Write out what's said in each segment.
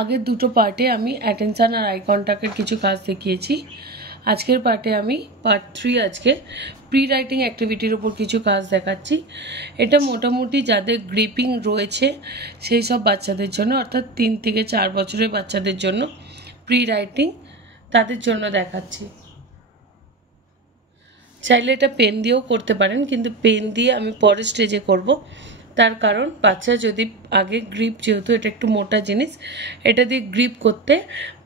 আগের দুটো পার্টে আমি অ্যাটেনশন আর আই কন্ট্যাক্টের কিছু কাজ দেখিয়েছি। আজকের পার্টে আমি পার্ট 3 আজকে প্রি রাইটিং অ্যাক্টিভিটির উপর কিছু কাজ দেখাচ্ছি। এটা মোটামুটি যাদের গ্রিপিং রয়েছে সেই সব বাচ্চাদের জন্য, অর্থাৎ 3 থেকে 4 বছরের বাচ্চাদের জন্য প্রি রাইটিং, তাদের জন্য দেখাচ্ছি। চাইলে এটা পেন দিয়েও করতে পারেন, কিন্তু পেন দিয়ে আমি পরের স্টেজে করব। তার কারণ বাচ্চা যদি আগে গ্রিপ, যেহেতু এটা একটু মোটা জিনিস, এটা দিয়ে গ্রিপ করতে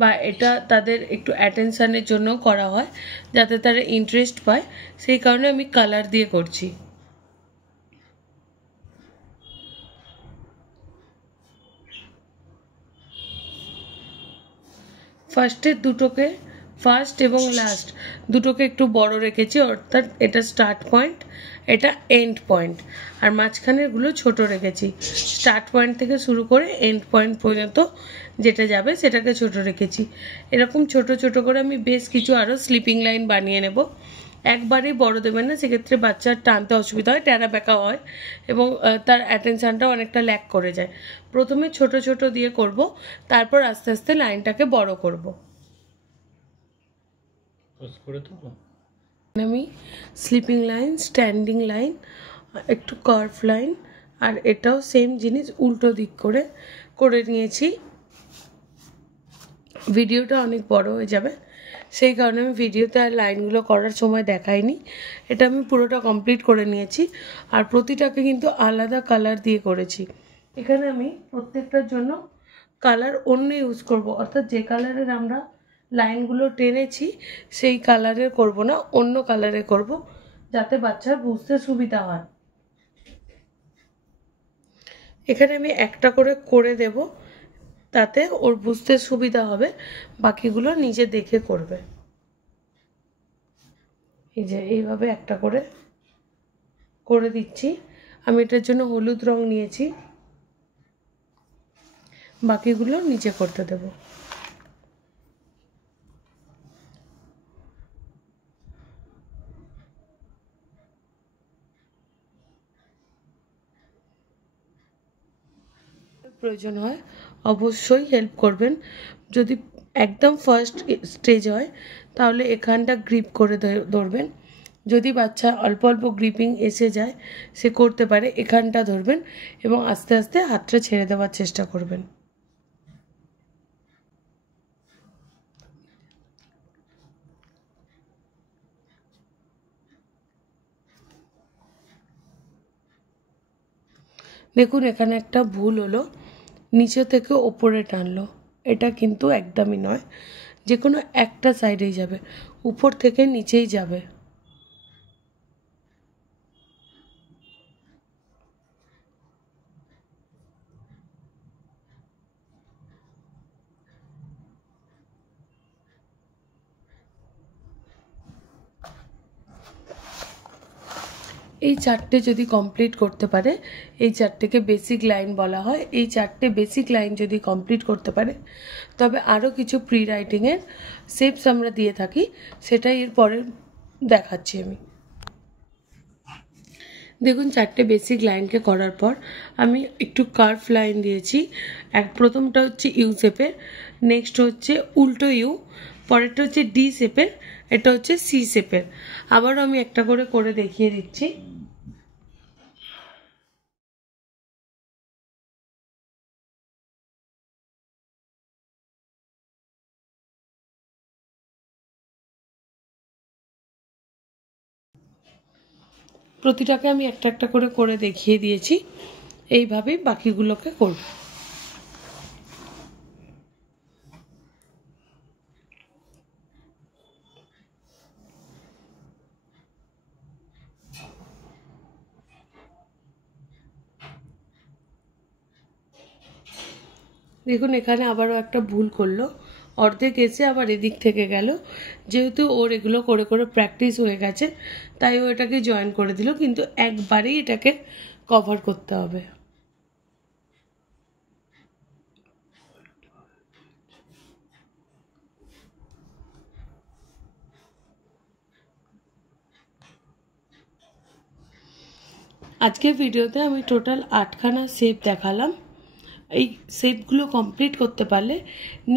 বা এটা তাদের একটু অ্যাটেনশানের জন্য করা হয় যাতে তারা ইন্টারেস্ট পায়, সেই কারণে আমি কালার দিয়ে করছি। ফার্স্ট এবং লাস্ট দুটোকে একটু বড় রেখেছি, অর্থাৎ এটা স্টার্ট পয়েন্ট, এটা এন্ড পয়েন্ট, আর মাঝখানেরগুলো ছোট রেখেছি। স্টার্ট পয়েন্ট থেকে শুরু করে এন্ড পয়েন্ট পর্যন্ত যেটা যাবে সেটাকে ছোট রেখেছি। এরকম ছোট ছোট করে আমি বেশ কিছু আরও স্লিপিং লাইন বানিয়ে নেব। একবারেই বড় দেবেন না, সেক্ষেত্রে বাচ্চার টানতে অসুবিধা হয়, ট্যারা ব্যাকা হয় এবং তার অ্যাটেনশানটাও অনেকটা ল্যাক করে যায়। প্রথমে ছোট ছোট দিয়ে করব, তারপর আস্তে আস্তে লাইনটাকে বড় করব। আমি স্লিপিং লাইন, স্ট্যান্ডিং লাইন, একটু কার্ভ লাইন, আর এটাও সেম জিনিস উল্টো দিক করে করে নিয়েছি। ভিডিওটা অনেক বড় হয়ে যাবে, সেই কারণে আমি ভিডিওতে আর লাইনগুলো করার সময় দেখাইনি। এটা আমি পুরোটা কমপ্লিট করে নিয়েছি, আর প্রতিটাকে কিন্তু আলাদা কালার দিয়ে করেছি। এখানে আমি প্রত্যেকটার জন্য কালার অন্য ইউজ করব, অর্থাৎ যে কালারের আমরা লাইনগুলো টেনেছি সেই কালারের করব না, অন্য কালারে করব, যাতে বাচ্চার বুঝতে সুবিধা হয়। এখানে আমি একটা করে করে দেব, তাতে ওর বুঝতে সুবিধা হবে, বাকিগুলো নিজে দেখে করবে। এই যে এইভাবে একটা করে করে দিচ্ছি। আমি এটার জন্য হলুদ রং নিয়েছি, বাকিগুলো নিচে করতে দেব। প্রয়োজন হয় অবশ্যই হেল্প করবেন। যদি একদম ফার্স্ট স্টেজ হয় তাহলে এখানটা গ্রিপ করে ধরবেন। যদি বাচ্চা অল্প অল্প গ্রিপিং এসে যায়, সে করতে পারে, এখানটা ধরবেন এবং আস্তে আস্তে হাতটা ছেড়ে দেওয়ার চেষ্টা করবেন। দেখুন এখানে একটা ভুল হলো, নিচে থেকে ওপরে টানলো, এটা কিন্তু একদমই নয়। যে কোনো একটা সাইডেই যাবে, উপর থেকে নিচেই যাবে। এই চারটে যদি কমপ্লিট করতে পারে, এই চারটেকে বেসিক লাইন বলা হয়, এই চারটে বেসিক লাইন যদি কমপ্লিট করতে পারে, তবে আরও কিছু প্রি রাইটিংয়ের শেপস আমরা দিয়ে থাকি, সেটাই এরপরে দেখাচ্ছি আমি। দেখুন চারটে বেসিক লাইনকে করার পর আমি একটু কার্ভ লাইন দিয়েছি। প্রথমটা হচ্ছে ইউ শেপের, নেক্সট হচ্ছে উল্টো ইউ, পরেরটা হচ্ছে ডি শেপের, এটা হচ্ছে সি শেপের। আবারও আমি একটা করে করে দেখিয়ে দিচ্ছি। প্রতিটাকে আমি একটা একটা করে করে দেখিয়ে দিয়েছি, এইভাবেই বাকিগুলোকে করব। দেখুন এখানে আবারও একটা ভুল করলো, অর্ধেক এসে আবার এদিক থেকে গেল। যেহেতু ওর এগুলো করে করে প্র্যাকটিস হয়ে গেছে, তাই ও এটাকে জয়েন করে দিল, কিন্তু একবারেই এটাকে কভার করতে হবে। আজকের ভিডিওতে আমি টোটাল 8খানা শেপ দেখালাম। এই শেপগুলো কমপ্লিট করতে পারলে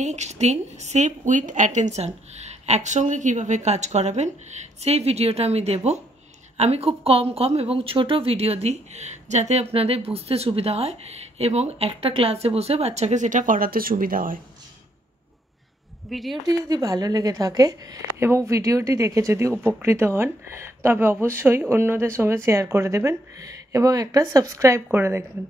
নেক্সট দিন শেপ উইথ অ্যাটেনশান একসঙ্গে কিভাবে কাজ করাবেন সেই ভিডিওটা আমি দেব। আমি খুব কম এবং ছোট ভিডিও দিই যাতে আপনাদের বুঝতে সুবিধা হয় এবং একটা ক্লাসে বসে বাচ্চাকে সেটা করাতে সুবিধা হয়। ভিডিওটি যদি ভালো লেগে থাকে এবং ভিডিওটি দেখে যদি উপকৃত হন তবে অবশ্যই অন্যদের সঙ্গে শেয়ার করে দেবেন এবং একটা সাবস্ক্রাইব করে দেখবেন।